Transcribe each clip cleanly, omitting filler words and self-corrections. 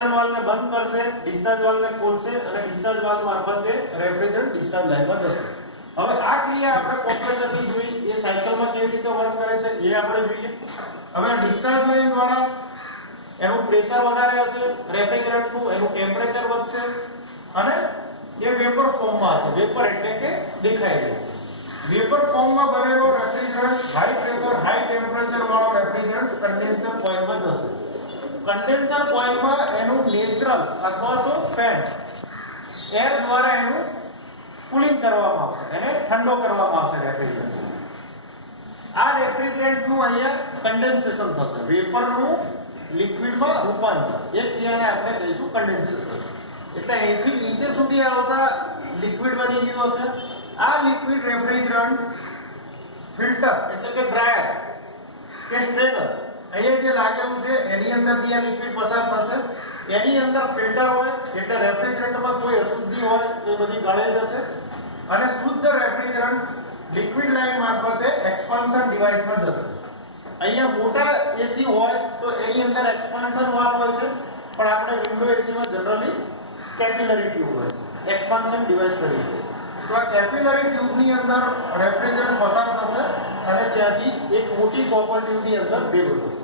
વાલ્વને બંધ કરશે, ડિસ્ચાર્જ વાલ્વને ખોલશે અને ડિસ્ચાર્જ વાલ્વ મારફતે રેફ્રિજરન્ટ ડિસ્ચાર્જ લાઇનમાં જશે. હવે આ ક્રિયા આપણે કોમ્પ્રેસરની જોઈ, એ સાયકલમાં કેવી રીતે વર્ક કરે છે એ આપણે જોઈએ. હવે આ ડિસ્ચાર્જ લાઇન દ્વારા એનું પ્રેશર વધારે હશે, રેફ્રિજરન્ટનું એનું ટેમ્પરેચર વધશે અને એ વેપર ફોર્મમાં હશે. વેપર એટલે કે દેખાય છે. વેપર ફોર્મમાં બનેલો refrigerant high pressure high temperature વાળો રેફ્રિજરન્ટ કન્ડેન્સર કોઇલમાં જશે. કન્ડેન્સર કોઇલમાં એનું નેચરલ અથવા તો ફેન એર દ્વારા એનું કુલિંગ કરવામાં આવશે, એને ઠંડો કરવામાં આવશે રેફ્રિજરન્ટ. આ રેફ્રિજરન્ટનું અહીંયા કન્ડેન્સેશન થશે, વેપરનું લિક્વિડમાં રૂપાંતર. એ ક્રિયાને આપણે કહીશું કન્ડેન્સેશન. એટલે અહીંથી નીચે સુધી આવતા લિક્વિડ બની ગયું હશે. આ લિક્વિડ રેફ્રિજરન્ટ ફિલ્ટર એટલે કે ડ્રાયર કે સ્ટ્રેનર અહીંયા જે લાગેલું છે એની અંદરથી આ લિક્વિડ પસાર થશે. એની અંદર ફિલ્ટર હોય એટલે રેફ્રિજરન્ટમાં કોઈ અશુદ્ધિ હોય તો એ બધી ગળી જશે અને શુદ્ધ રેફ્રિજરન્ટ લિક્વિડ લાઇન મારફતે એક્સપાન્શન ડિવાઇસમાં જશે. અહીંયા મોટા એસી હોય તો એની અંદર એક્સપાન્શન વાલ્વ હોય છે, પણ આપણે વિન્ડો એસીમાં જનરલી કેપિલરી ટ્યુબ હોય છે એક્સપાન્શન ડિવાઇસ તરીકે. તો આ કેપિલરી ટ્યુબની અંદર રેફ્રિજરન્ટ પસાર થશે અને ત્યાંથી એક મોટી કોપર ટ્યુબની અંદર ભેગું થશે.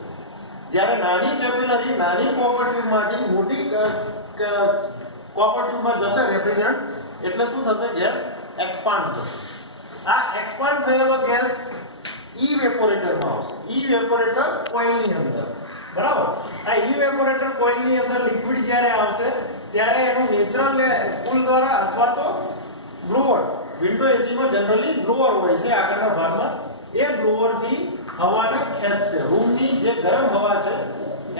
જ્યારે નાની કેપિલરી નાની કોપર ટ્યુબમાંથી મોટી કોપર ટ્યુબમાં જશે રેફ્રિજરન્ટ, એટલે શું થશે? ગેસ એક્સપાન્ડ થશે. આ એક્સપાન્ડ થયેલો ગેસ ઇવેપોરેટરમાં આવશે. ઇવેપોરેટર કોઇલની અંદર, બરાબર? આ ઇવેપોરેટર કોઇલની અંદર લિક્વિડ જ્યારે આવશે ત્યારે એનું નેચરલ પુલ દ્વારા અથવા તો બ્લોઅર, વિન્ડો એસીમાં જનરલી બ્લોઅર હોય છે આગળના ભાગમાં, એ બ્લોઅરથી હવાને ખેંચશે. રૂમની જે ગરમ હવા છે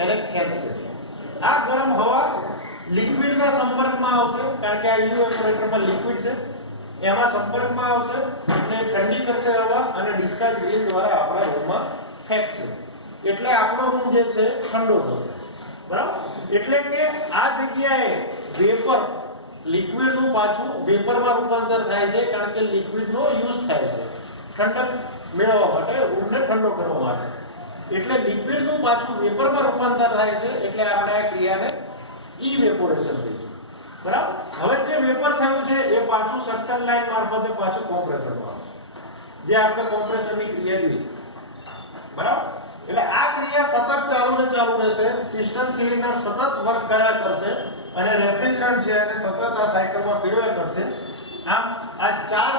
એને ખેંચશે. આ ગરમ હવા લિક્વિડના સંપર્કમાં આવશે, કારણ કે આ ઇવેપોરેટરમાં લિક્વિડ છે, એમાં સંપર્કમાં આવશે એટલે ઠંડી કરશે હવા અને ડિસ્ચાર્જ વેલ દ્વારા આપણા રૂમમાં ફેંકશે. એટલે આપણો રૂમ જે છે ઠંડો થશે, બરાબર? એટલે કે આ જગ્યાએ વેપર લિક્વિડનું પાછું વેપરમાં રૂપાંતર થાય છે, કારણ કે લિક્વિડનો યુઝ થાય છે ઠંડક મેળવવા માટે, રૂમને ઠંડો કરવા માટે. એટલે લિક્વિડનું પાછું વેપરમાં રૂપાંતર થાય છે, એટલે આપણે આ ક્રિયાને ઇવેપોરેશન કહીશું, બરાબર? હવે જે વેપર થયું છે એ પાછું સક્શન લાઇન મારફતે પાછું કોમ્પ્રેસરમાં આવશે, જે આપણે કોમ્પ્રેસરની ક્રિયા જોઈ, બરાબર? એટલે આ ક્રિયા સતત ચાલુ રહેશે. પિસ્ટન સિલિન્ડર સતત વર્ક કર્યા કરશે અને રેફ્રિજરન્ટ છે એને સતત આ સાયકલમાં ફેરવ્યા કરશે. આમ આ ચાર